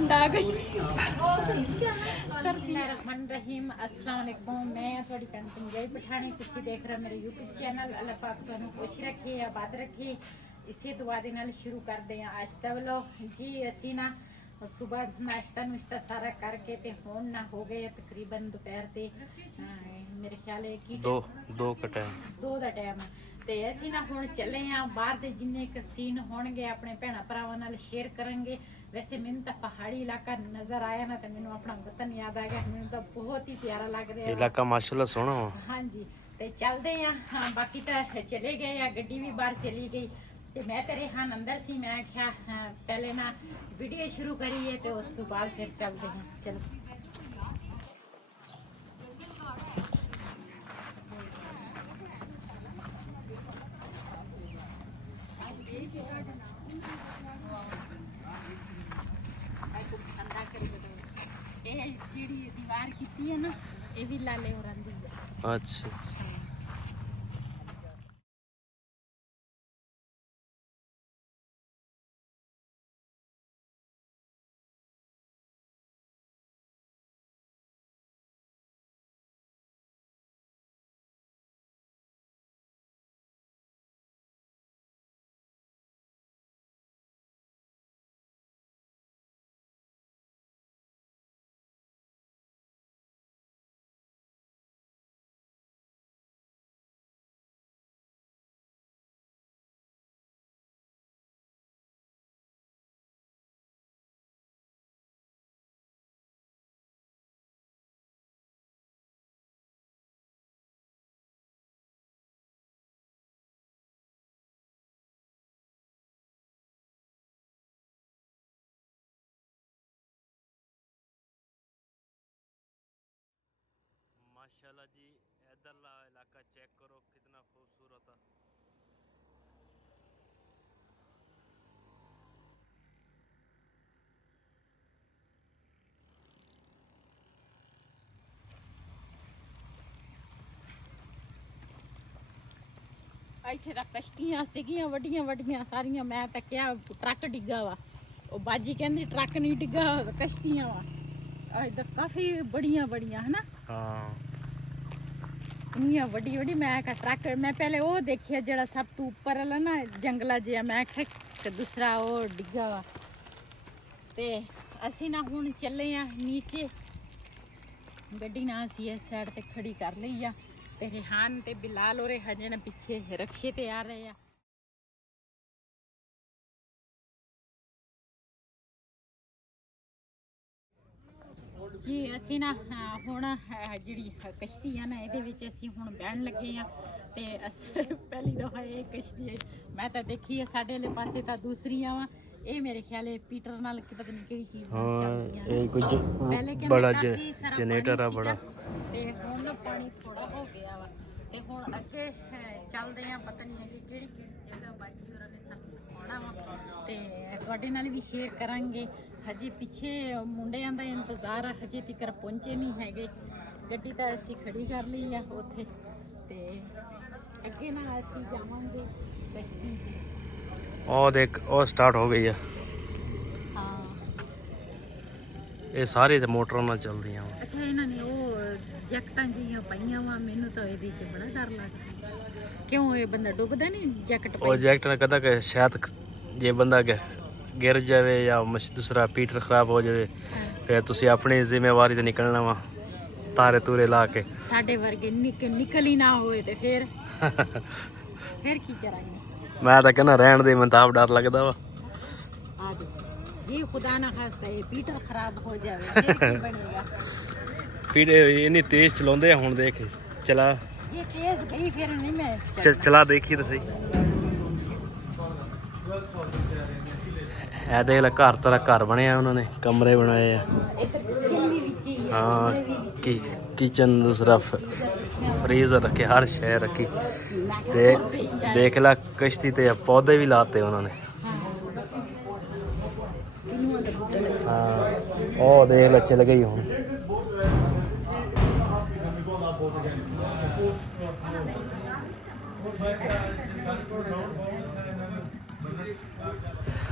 ठंड आ गई। रहीम अस्सलाम वालेकुम। मैं थोड़ी भैन पंजाबी पठानी, तुसी देख रहे हो मेरे यूट्यूब चैनल। अल्लाह पाक तुहानू खुश रखे, आबाद रखे। इसे दुआ दे नाल शुरू करते हैं आज दा व्लॉग जी। असी ना सुबह नाश्ता नुश्ता सारा करके ते हुण ना हो गए तकरीबन दोपहर ते मेरे ख्याल है कि दो दा टाइम ते असी ना हुण चले हाँ बाहर दे जिन्ने क सीन होणगे अपने भैणा भरावां नाल शेयर करांगे। वैसे मैनू तो पहाड़ी इलाका नजर आया ना तो मैनू अपना वतन याद आ गया। मैनू तो बहुत ही प्यारा लग रहा है इलाका माशाल्लाह सोहना वा। हाँ जी ते चलते हैं। हाँ बाकी तो चले गए या गड्डी भी बाहर चली गई ते मैं तेरे हाँ अंदर सी। मैं क्या पहले ना वीडियो शुरू करिए तो उस तो बाद फिर चलते हैं। चलो दीवार की है ना ये भी लाले हो रही है। अच्छा माशाल्लाह जी, इधरला इलाका चेक करो कितना खूबसूरत है। ਇੱਥੇ ਤਾਂ ਕਸ਼ਤੀਆਂ ਸੀਗੀਆਂ ਵੱਡੀਆਂ ਵੱਡੀਆਂ ਸਾਰੀਆਂ। ਮੈਂ ਤਾਂ ਕਿਹਾ ਟਰੱਕ ਡਿੱਗਾ ਵਾ, ਉਹ ਬਾਜੀ ਕਹਿੰਦੀ ਟਰੱਕ ਨਹੀਂ ਡਿੱਗਾ ਕਸ਼ਤੀਆਂ ਵਾ। ਇੱਧਰ ਕਾਫੀ ਬੜੀਆਂ ਬੜੀਆਂ ਹਨਾ। ਹਾਂ ਇੰਨੀਆਂ ਵੱਡੀ ਵੱਡੀ। ਮੈਂ ਕਿਹਾ ਟਰੱਕ ਮੈਂ ਪਹਿਲੇ ਉਹ ਦੇਖਿਆ ਜਿਹੜਾ ਸਭ ਤੋਂ ਉੱਪਰ ਵਾਲਾ ਨਾ ਜੰਗਲਾ ਜਿਹਾ। ਮੈਂ ਕਿਹਾ ਤੇ ਦੂਸਰਾ ਉਹ ਡਿੱਗਾ ਵਾ। ਤੇ ਅਸੀਂ ਨਾ ਹੁਣ ਚੱਲੇ ਆ ਨੀਚੇ। ਗੱਡੀ ਨਾ ਅਸੀਂ ਇਸ ਸਾਈਡ ਤੇ ਖੜੀ ਕਰ ਲਈ ਆ ਤੇ ਰਿਹਾਨ ਤੇ ਬਿਲਾਲ ਹੋਰੇ ਹਜੇ ਨਾ ਪਿੱਛੇ ਰਕਸ਼ੇ ਤੇ ਆ ਰਹੇ ਆ। ਜੀ ਅਸੀਂ ਨਾ ਹੁਣ ਜਿਹੜੀ ਕਸ਼ਤੀ ਆ ਨਾ ਇਹਦੇ ਵਿੱਚ ਅਸੀਂ ਹੁਣ ਬਹਿਣ ਲੱਗੇ ਆ। ਤੇ ਅਸੀਂ ਪਹਿਲੀ ਦਫਾ ਇਹ ਕਸ਼ਤੀ ਮੈਂ ਤਾਂ ਦੇਖੀ ਆ ਸਾਡੇ ਵਾਲੇ ਪਾਸੇ ਤਾਂ ਦੂਸਰੀਆਂ ਵਾ। ਇਹ ਮੇਰੇ ਖਿਆਲੇ ਪੀਟਰ ਨਾਲ ਕਿ ਪਤਾ ਨਹੀਂ ਕਿਹੜੀ ਚੀਜ਼ ਚੱਲਦੀਆਂ। ਇਹ ਕੁਝ ਬੜਾ ਜਨਰੇਟਰ ਆ ਬੜਾ। ਤੇ ਹੁਣ ਪਾਣੀ ਥੋੜਾ ਹੋ ਗਿਆ ਵਾ ਤੇ ਹੁਣ ਅੱਗੇ ਚੱਲਦੇ ਆ। ਪਤਾ ਨਹੀਂ ਅੱਗੇ ਕਿਹੜੀ ਕਿਹੜੀ ਜਗ੍ਹਾ ਬਾਜੀ ਹੋਰਾਂ ਨੇ ਸਾਨੂੰ ਦਿਖਾਉਣਾ ਵਾ ਤੇ ਤੁਹਾਡੇ ਨਾਲ ਵੀ ਸ਼ੇਅਰ ਕਰਾਂਗੇ। ਹਜੇ ਪਿੱਛੇ ਮੁੰਡਿਆਂ ਦਾ ਇੰਤਜ਼ਾਰ ਆ, ਹਜੇ ਤੱਕ ਪਹੁੰਚੇ ਨਹੀਂ ਹੈਗੇ। ਗੱਡੀ ਤਾਂ ਅਸੀਂ ਖੜੀ ਕਰ ਲਈ ਆ ਉੱਥੇ ਤੇ ਅੱਗੇ ਨਾ ਅਸੀਂ ਜਾਵਾਂਗੇ ਕਸ਼ਤੀ। ਉਹ ਦੇਖ ਉਹ ਸਟਾਰਟ ਹੋ ਗਈ ਆ। ਹਾਂ ਇਹ ਸਾਰੇ ਤੇ ਮੋਟਰਾਂ ਨਾਲ ਚੱਲਦੀਆਂ ਵਾ। ਅੱਛਾ ਇਹਨਾਂ ਨੇ ਉਹ ਜੈਕਟਾਂ ਜਿਹੀਆਂ ਪਾਈਆਂ ਵਾ। ਮੈਨੂੰ ਤਾਂ ਇਹਦੇ 'ਚ ਬੜਾ ਡਰ ਲੱਗਦਾ। ਕਿਉਂ ਇਹ ਬੰਦਾ ਡੁੱਬਦਾ ਨਹੀਂ ਜੈਕਟ ਉਹ ਜੈਕਟ ਨਾਲ ਕਦਾ ਕਿ ਸ਼ਾਇਦ ਜੇ ਬੰਦਾ ਗਿਰ ਜਾਵੇ ਜਾਂ ਦੂਸਰਾ ਪੀਟਰ ਖਰਾਬ ਹੋ ਜਾਵੇ ਫਿਰ ਤੁਸੀਂ ਆਪਣੀ ਜ਼ਿੰਮੇਵਾਰੀ ਤੇ ਨਿਕਲਣਾ ਵਾ ਤਾਰੇ ਤੂਰੇ ਲਾ ਕੇ। ਸਾਡੇ ਵਰਗੇ ਨਿਕਲ ਹੀ ਨਾ ਹੋਏ ਤੇ ਫਿਰ ਕੀ ਕਰਾਂਗੇ। ਮੈਂ ਤਾਂ ਕਹਿੰਦਾ ਰਹਿਣ ਦੇ, ਮੈਨੂੰ ਤਾਂ ਆਪ ਡਰ ਲੱਗਦਾ ਵਾ। ਜੀ ਖੁਦਾ ਨਾ ਖਾਸਤਾ ਇਹ ਪੀਟਰ ਖਰਾਬ ਹੋ ਜਾਵੇ ਫਿਰ ਕੀ ਬਣੇਗਾ। ਪੀਟਰ ਇੰਨੀ ਤੇਜ਼ ਚਲਾਉਂਦੇ ਆ। ਹੁਣ ਦੇਖ ਚਲਾ ਇਹ ਤੇਜ਼ ਗਈ ਫਿਰ ਨਹੀਂ ਮੈਂ ਚਲਾ ਦੇਖੀ ਤਾਂ ਸਹੀ। ਇਹ ਦੇਖ ਲੈ ਘਰ ਤਰ੍ਹਾਂ ਘਰ ਬਣਿਆ ਉਹਨਾਂ ਨੇ, ਕਮਰੇ ਬਣਾਏ ਆ। ਹਾਂ ਕਿਚਨ ਦੂਸਰਾ ਫਰੀਜ਼ਰ ਰੱਖੇ, ਹਰ ਸ਼ੈ ਰੱਖੀ ਤੇ ਦੇਖ ਲੈ ਕਸ਼ਤੀ ਤੇ ਪੌਦੇ ਵੀ ਲਾਤੇ ਉਹਨਾਂ ਨੇ। ਹਾਂ ਉਹ ਦੇਖ ਲੈ ਚੱਲ ਗਈ ਹੁਣ।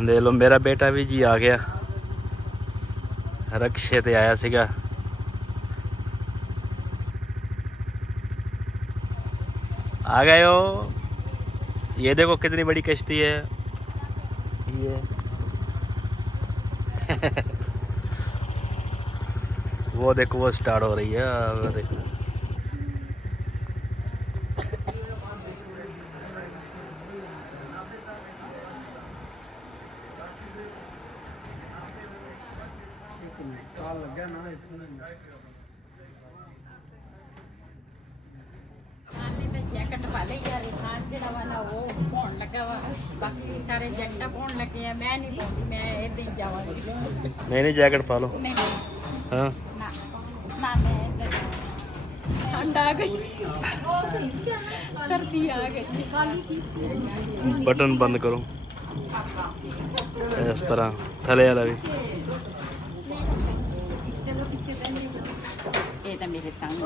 देख लो मेरा बेटा भी जी आ गया। रक्शे ते आया सीगा। आ गए हो। ये देखो कितनी बड़ी कश्ती है ये। वो देखो वो स्टार्ट हो रही है। वो देखो जैकेट वाले यार रिहान जेड़ा वाला वो पाउन लगा हुआ, बाकी सारे जैकेट पाउन लगे हैं। मैं नहीं पाऊंगी, मैं इधर ही जाऊंगी। नहीं जैकेट पा लो। नहीं हाँ ना ना, मैं इधर ठंड आ गई, सर्दी आ गई। बटन बंद करो इस तरह थले वाला भी। ये तो मेरे तंग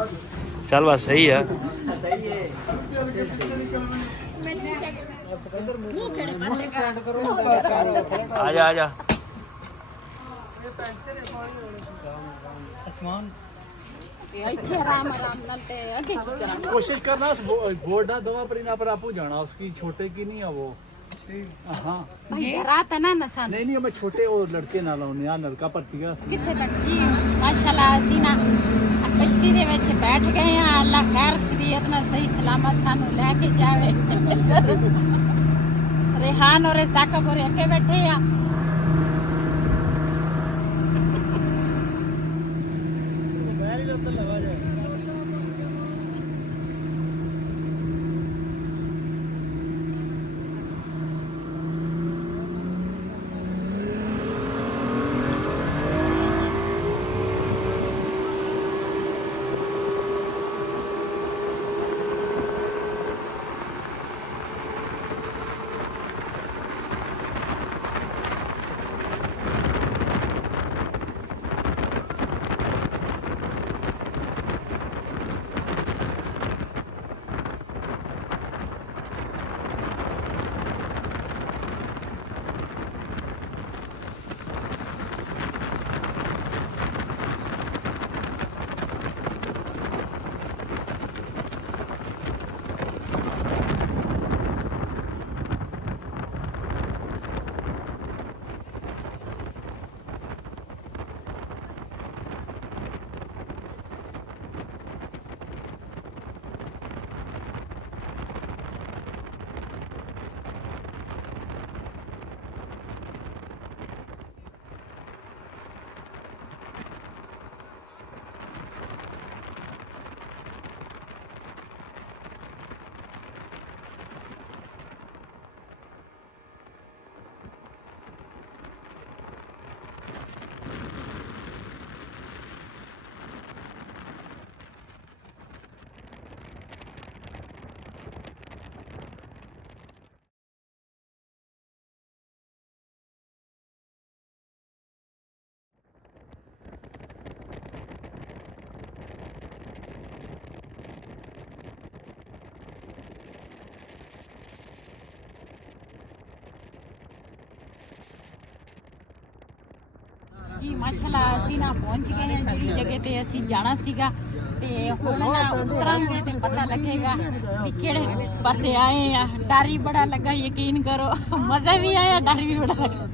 चल बस सही है। आजा आजा। ਇੱਥੇ ਆਰਾਮ ਆਰਾਮ ਨਾਲ ਤੇ ਅੱਗੇ ਕੀ ਕਰਾਂਗੇ। कोशिश करना उस बोर्डा दवा पर इना पर आपू जाना, उसकी छोटे की नहीं है वो। हाँ ਜੀ ਰਾਤ ਨਾ ਨਸਾਂ नहीं नहीं, मैं छोटे वो लड़के ना लाऊं, यहाँ लड़का भर्ती है। ਕਿੱਥੇ ਤੱਕ ਜੀ ਮਾਸ਼ਾਅੱਲਾ ਅਸੀਂ ਨਾ ਕਸ਼ਤੀ ਦੇ ਵਿੱਚ ਬੈਠ ਗਏ ਆ। ਅੱਲਾ ਖੈਰ ਖਰੀਅਤ ਨਾਲ ਸਹੀ ਸਲਾਮਤ ਸਾਨੂੰ ਲੈ ਕੇ ਜਾਵੇ। रेहान और साकब और अके बैठे आ। ਜੀ ਮਾਸ਼ਾਅੱਲਾ ਅਸੀਂ ਨਾ ਪਹੁੰਚ ਗਏ ਹਾਂ ਜਿਹੜੀ ਜਗ੍ਹਾ ਤੇ ਅਸੀਂ ਜਾਣਾ ਸੀਗਾ ਤੇ ਹੁਣ ਨਾ ਉਤਰਾਂਗੇ ਤੇ ਪਤਾ ਲੱਗੇਗਾ ਵੀ ਕਿਹੜੇ ਪਾਸੇ ਆਏ ਆ। ਡਰ ਹੀ ਬੜਾ ਲੱਗਾ, ਯਕੀਨ ਕਰੋ, ਮਜ਼ਾ ਵੀ ਆਇਆ, ਡਰ ਵੀ ਬੜਾ ਲੱਗਾ।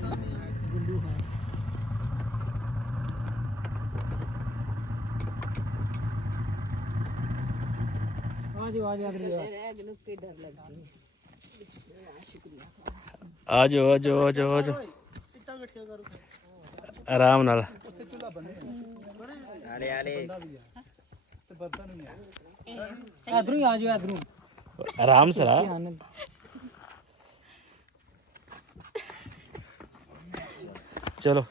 आ जाओ आ जाओ आ जाओ आ जाओ आराम नाल। आराम से रहा। चलो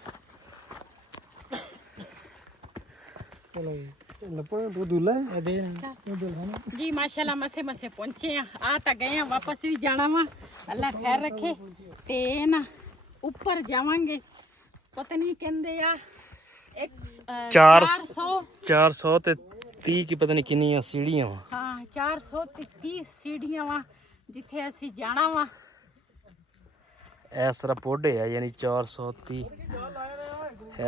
जी माशाल्लाह मसे मसे पहुंचे आ ਤਾਂ ਗਏ ਆ, ਵਾਪਸ ਵੀ ਜਾਣਾ ਵਾ। ਅੱਲਾ ਖੈਰ ਰੱਖੇ ਤੇ ਨਾ ਉੱਪਰ ਜਾਵਾਂਗੇ। ਪਤਾ ਨਹੀਂ ਕਹਿੰਦੇ ਆ 400 ਤੇ 30 ਕੀ ਪਤਾ ਨਹੀਂ ਕਿੰਨੀਆਂ ਸੀੜੀਆਂ ਵਾ। ਹਾਂ 430 ਸੀੜੀਆਂ ਵਾ ਜਿੱਥੇ ਅਸੀਂ ਜਾਣਾ ਵਾ। ਇਸ ਤਰ੍ਹਾਂ ਪੌੜੇ ਆ, ਯਾਨੀ 430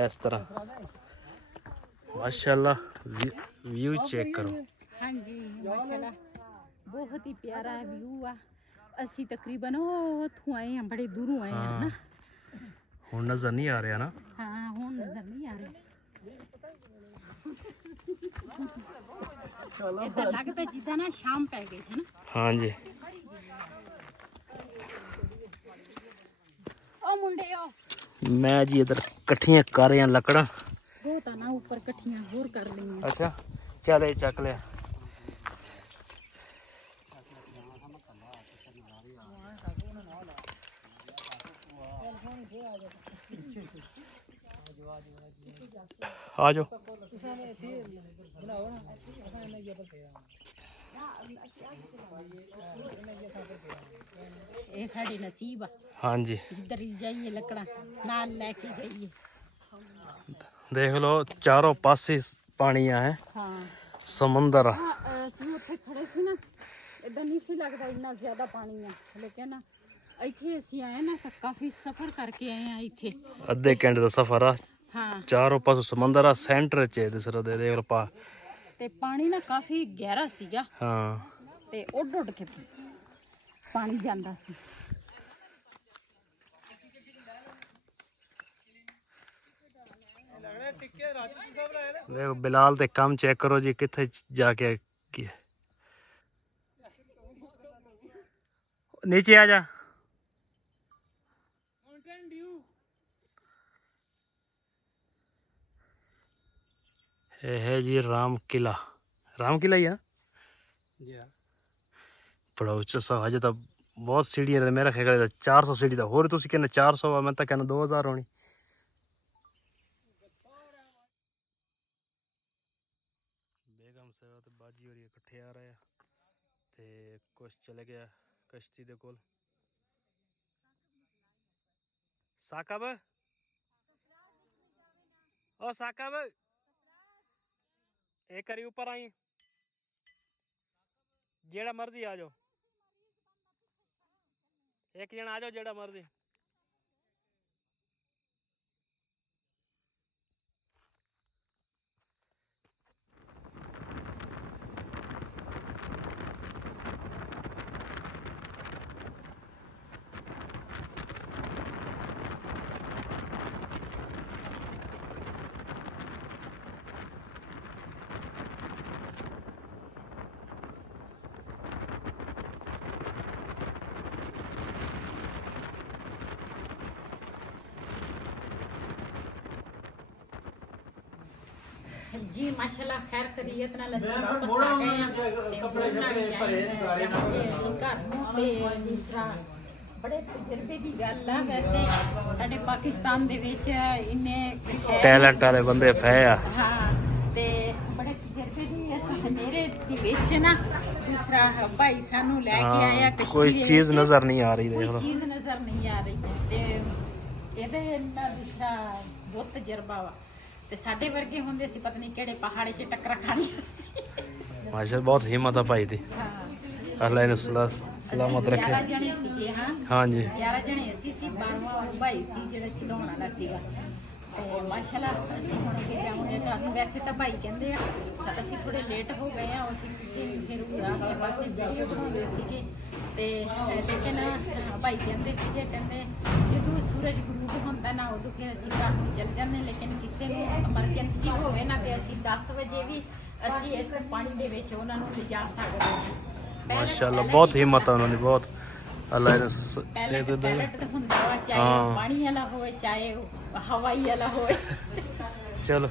ਇਸ ਤਰ੍ਹਾਂ माशाल्लाह व्यू चेक करो। हाँ जी माशाल्लाह बहुत ही प्यारा व्यू आ। ਅਸੀਂ ਤਕਰੀਬਨ ਉੱਥੋਂ ਆਏ ਹਾਂ, ਬੜੇ ਦੂਰੋਂ ਆਏ ਹਾਂ ਨਾ। ਹੁਣ ਨਜ਼ਰ ਨਹੀਂ ਆ ਰਿਹਾ ਨਾ। ਹਾਂ ਹੁਣ ਨਜ਼ਰ ਨਹੀਂ ਆ ਰਿਹਾ। ਇਦਾਂ ਲੱਗਦਾ ਜਿੱਦਾਂ ਨਾ ਸ਼ਾਮ ਪੈ ਗਈ ਹੈ ਨਾ। ਹਾਂਜੀ ਉਹ ਮੁੰਡੇ ਆ ਮੈਂ ਜੀ ਇਧਰ ਇਕੱਠੀਆਂ ਕਰ ਰਿਹਾ ਲੱਕੜਾਂ। ਬਹੁਤ ਆ ਨਾ ਉੱਪਰ ਇਕੱਠੀਆਂ ਹੋਰ ਕਰ ਲਈਆਂ। ਅੱਛਾ ਚੱਲ ਇਹ ਚੱਕ ਲਿਆ। आ जाओ। ਇਹ ਸਾਡੀ ਨਸੀਬ ਆ। हाँ जी ਜਿੱਧਰ ਹੀ ਜਾਈਏ ਲੱਕੜਾਂ ਨਾਲ ਲੈ ਕੇ ਜਾਈਏ। देख लो चारों पासे पानी है, ਹਾਂ समंदर आ। ਅਸੀਂ ਉੱਥੇ ਖੜੇ ਸੀ ਨਾ, ਇਦਾਂ ਨਹੀਂ ਸੀ ਲੱਗਦਾ ਇੰਨਾ ਜ਼ਿਆਦਾ ਪਾਣੀ ਆ, ਲੇਕਿਨ ਇੱਥੇ ਅਸੀਂ ਆਏ ਨਾ ਤਾਂ ਕਾਫੀ ਸਫ਼ਰ ਕਰਕੇ ਆਏ ਆ ਇੱਥੇ। अद्धे घंटे का सफर आ। ਹਾਂ चारों पासों समंदर आ, सेंटर च दूसरा दे देख लो पा। ਤੇ ਪਾਣੀ ਨਾ ਕਾਫੀ ਗਹਿਰਾ ਸੀਗਾ हाँ ਤੇ ਉੱਡ ਉੱਡ ਕੇ ਪਾਣੀ ਜਾਂਦਾ ਸੀ। देखो बिलाल ते काम चेक करो जी किथे जाके की नीचे आ जा। ये है जी राम किला ही है ना। बड़ा उच्चा सा हजे तो बहुत सीढ़ियां ने, मेरा ख्याल 400 सीढ़ी तो होर तुसी कहने 400 मैं तो कहना 2000 होनी। बेगम से तो बाजी और इकट्ठे आ रहे हैं ते कुछ चले गया कश्ती दे कोल। साकब ओ साकब एक करी ऊपर आई, जेड़ा मर्जी आ जाओ, एक जन आ जाओ जेड़ा मर्जी। जी माशाल्लाह खैर खैरियत नाल ਅਸੀਂ ਵਾਪਸ ਆ ਗਏ ਆ ਤੇ ਬਣਾ ਕੇ ਆਏ ਜਾਵਾਂਗੇ ਅਸੀਂ ਘਰ ਨੂੰ। ਤੇ ਦੂਸਰਾ ਬੜੇ ਤਜਰਬੇ ਦੀ ਗੱਲ ਆ, ਵੈਸੇ ਸਾਡੇ ਪਾਕਿਸਤਾਨ ਦੇ ਵਿੱਚ ਇੰਨੇ टैलेंट वाले बंदे पए आ। ਹਾਂ ਤੇ ਬੜੇ ਤਜਰਬੇ ਦੀ ਇਸ ਹਨੇਰੇ ਦੇ ਵਿੱਚ ਨਾ ਦੂਸਰਾ ਭਾਈ ਸਾਨੂੰ ਲੈ ਕੇ ਆਇਆ ਕਸ਼ਤੀ कोई ਦੇ चीज ਵਿੱਚ। नजर नहीं आ रही देख ਕੋਈ लो। ਚੀਜ਼ ਨਜ਼ਰ ਨਹੀਂ ਆ ਰਹੀ ਹੈ ਤੇ ਇਹਦੇ ਨਾਲ ਦੂਸਰਾ ਬਹੁਤ ਤਜਰਬਾ ਵਾ। ਤੇ ਸਾਡੇ ਵਰਗੇ ਹੁੰਦੇ ਸੀ ਪਤਾ ਨਹੀਂ ਕਿਹੜੇ ਪਹਾੜੇ 'ਚ ਟੱਕਰਾਂ ਖਾਣੀਆਂ ਸੀ। माशाल्लाह बहुत हिम्मत है भाई दी। ਹਾਂ अल्लाह ने सलामत रखे। 11 ਜਣੇ ਸੀਗੇ। ਹਾਂ हाँ जी 11 ਜਣੇ ਅਸੀਂ ਸੀ, 12ਵਾਂ ਭਾਈ ਸੀ ਜਿਹੜਾ ਚਲਾਉਣ ਵਾਲਾ ਸੀਗਾ। ਤੇ ਮਾਸ਼ਾਅੱਲਾ ਅਸੀਂ ਹੁਣ ਅੱਗੇ ਜਾਵਾਂਗੇ ਘਰ ਨੂੰ। ਵੈਸੇ ਤਾਂ ਭਾਈ ਕਹਿੰਦੇ ਆ ਅਸੀਂ ਥੋੜੇ ਲੇਟ ਹੋ ਗਏ ਆ, ਅਸੀਂ ਫਿਰ ਆਸੇ ਪਾਸੇ ਵੀਡੀਓ ਬਣਾਉਂਦੇ ਸੀਗੇ ਤੇ ਲੇਕਿਨ ਭਾਈ ਕਹਿੰਦੇ ਸੀਗੇ, ਕਹਿੰਦੇ ਜਦੋਂ ਸੂਰਜ ਗਰੂਬ ਹੁੰਦਾ ਨਾ ਉਦੋਂ ਫਿਰ ਅਸੀਂ ਘਰ ਨੂੰ ਚੱਲ ਜਾਂਦੇ, ਲੇਕਿਨ ਕਿਸੇ ਨੂੰ ਐਮਰਜੈਂਸੀ ਹੋਵੇ ਨਾ ਤੇ ਅਸੀਂ 10 ਵਜੇ ਵੀ ਅਸੀਂ ਇਸ ਪਾਣੀ ਦੇ ਵਿੱਚ ਉਹਨਾਂ ਨੂੰ ਲਿਜਾ ਸਕਦੇ ਹਾਂ। माशाल्लाह बहुत हिम्मत है उन्होंने, बहुत अल्लाह ने ਪੈਲਟ ਪੈਲਟ ਹੁੰਦਾ ਵਾ, ਚਾਹੇ ਹਾਂ। ਪਾਣੀ ਵਾਲਾ ਹੋਵੇ ਚਾਹੇ ਹਵਾਈ ਵਾਲਾ ਹੋਵੇ। चलो